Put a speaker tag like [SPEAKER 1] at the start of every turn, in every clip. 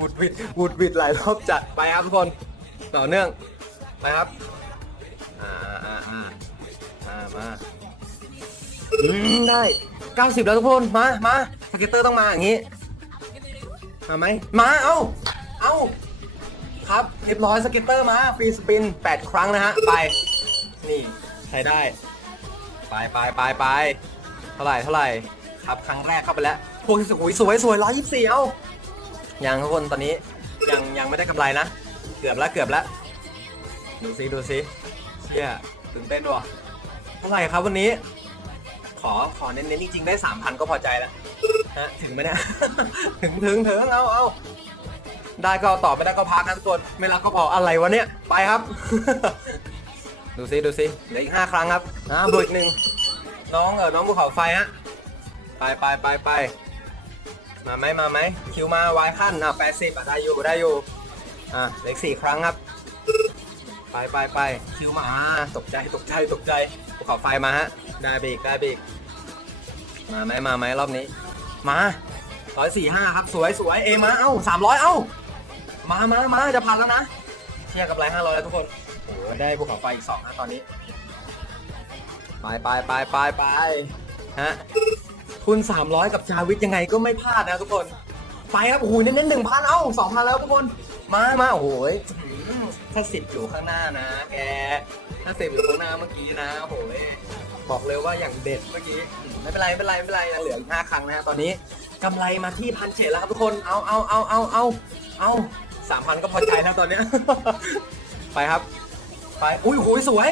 [SPEAKER 1] วูดวิดวูดวิดหลายรอบจัดไปครับทุกคนต่อเนื่องไปครับอ่าอ่าอ่าอ่ามาอืมได้90แล้วทุกคนมามาสเก็ตเตอร์ต้องมาอย่างนี้มาไหมมาเอ้าเอ้าครับเรียบร้อยสเก็ตเตอร์มาฟรีสปิน8ครั้งนะฮะไปนี่ใช้ได้ไปไปไปไปเท่าไหร่เท่าไหร่ครับครั้งแรกเข้าไปแล้วพวกที่สวยสวยสวยร้อยยี่สิบสี่เอา ยังทุกคนตอนนี้ยังยังไม่ได้กำไรนะ เกือบแล้วเกือบแล้ว ดูซิดูซิเชี่ยตื่นเต้นว่ะเท่าไหร่ครับวันนี้ ขอขอเน้นๆจริงๆได้สามพันก็พอใจแล้วฮะถึงไหมเนี่ย ถึงถึงถึงเอาเอาได้ก็ต่อไม่ได้ก็พักนะทุกคนไม่รักก็พออะไรวะเนี่ยไปครับ ดูซิดูซิเหลืออีกห้าครั้งครับอ่าบวกอีกหนึ่งน้องเออน้องภูเขาไฟฮะไปไปไปไป มาไหมมาไหมคิวมาวายขั้นอะแปดสิบอะได้อยู่ได้อยู่อะเหลืออีกสี่ครั้งครับ ไปไปไปคิวมาอ่าตกใจตกใจตกใจภูเขาไฟมาฮะได้ไปอีกได้ไปอีกมาไหมมาไหมรอบนี้ มาร้อยสี่ห้าครับสวยสวยเอมาเอ้าสามร้อยเอ้ามามามาจะพันแล้วนะเชียร์กับไรห้าร้อยแล้วทุกคนโอ้ได้ภูเขาไฟอีกสองนะตอนนี้ ไปไปไปไปไปฮะ คุณ300 กับจาวิทยังไงก็ไม่พลาดนะทุกคน ไปครับโอ้โหเน้นๆหนึ่งพันเอ้าสองพันแล้วทุกคน มามาโอ้โหถ้าสิบอยู่ข้างหน้านะแกถ้าสิบอยู่ข้างหน้าเมื่อกี้นะโอ้โหบอกเลยว่าอย่างเด็ดเมื่อกี้ไม่เป็นไรไม่เป็นไรไม่เป็นไรยังเหลืออีกห้าครั้งนะฮะตอนนี้กำไรมาที่พันเจ็ดแล้วครับทุกคนเอาเอาเอาเอาเอาเอาสามพันก็พอใจแล้วตอนเนี้ยไปครับ ไปอุ้ยโหยสวย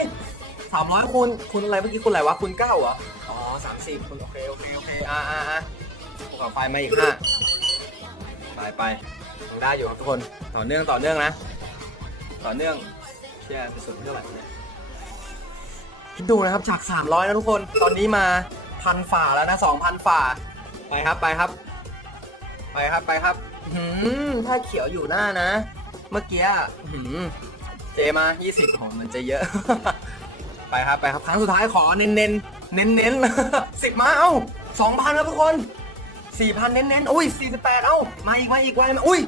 [SPEAKER 1] สามร้อยคูณคูณอะไรเมื่อกี้คูณอะไรวะคูณเก้าเหรอ อ๋อสามสิบคูณโอเคโอเคโอเคอ่าอ่าอ่าภูเขาไฟมาอีกห้าไปไปยังได้อยู่ครับทุกคนต่อเนื่องต่อเนื่องนะ ต่อเนื่องเชี่ยสุดเท่าไหร่เนี่ยคิดดูนะครับจาก300นะทุกคนตอนนี้มาพันฝ่าแล้วนะ2,000ฝ่าไปครับไปครับ ไปครับไปครับหืมถ้าเขียวอยู่หน้านะ เมื่อกี้อะอื้อหือเจมา20ของมันจะเยอะ ไปครับไปครับครั้งสุดท้ายขอเน้นเน้นเน้นเน้นสิบมาเอ้าสองพันครับทุกคนสี่พันเน้นเน้นอุ้ยสี่สิบแปดเอ้ามาอีกมาอีกไวมาอุ้ย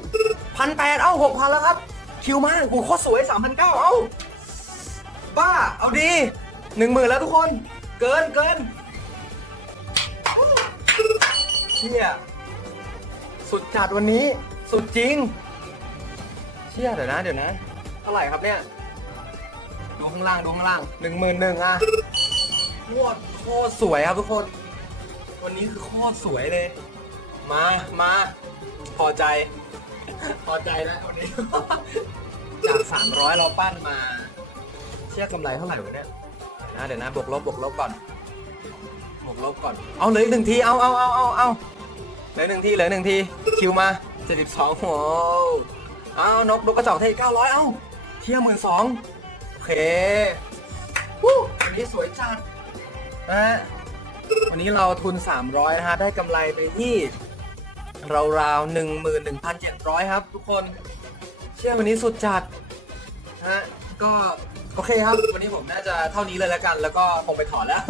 [SPEAKER 1] พันแปดเอ้าหกพันแล้วครับ คิวมากกูโคตรสวยสามพันเก้าเอ้าบ้าเอาดีหนึ่งหมื่นแล้วทุกคน เกินเกินเชี่ยสุดจัดวันนี้ สุดจริง เชี่ยเดี๋ยวนะ เดี๋ยวนะ เท่าไหร่ครับเนี่ย ดูข้างล่างดูข้างล่างหนึ่งหมื่นหนึ่งอะโคตรโคตรสวยครับทุกคน วันนี้คือโคตรสวยเลย มามาพอใจ พอใจแล้ววันนี้ จากสามร้อยเราปั้นมา เชี่ยกำไรเท่าไหร่วะเนี่ยนะเดี๋ยวนะบวกลบบวกลบก่อนบวกลบก่อน เอาเหลยหนึ่งที เอาเอาเอาเอาเอาเหลือหนึ่งทีเหลือหนึ่งที คิวมาเจ็ดสิบสองโอ้เอานกนกกระจอกเทศเก้าร้อยเอาเที่ยหมื่นสอง เควู้วันนี้สวยจัดนะฮะวันนี้เราทุน 300 นะฮะ ได้กำไรไปที่ราวๆ11,700 ครับทุกคน เชื่อวันนี้สุดจัดนะฮะก็โอเคครับ วันนี้ผมน่าจะเท่านี้เลยแล้วกัน แล้วก็คงไปถอนแล้ว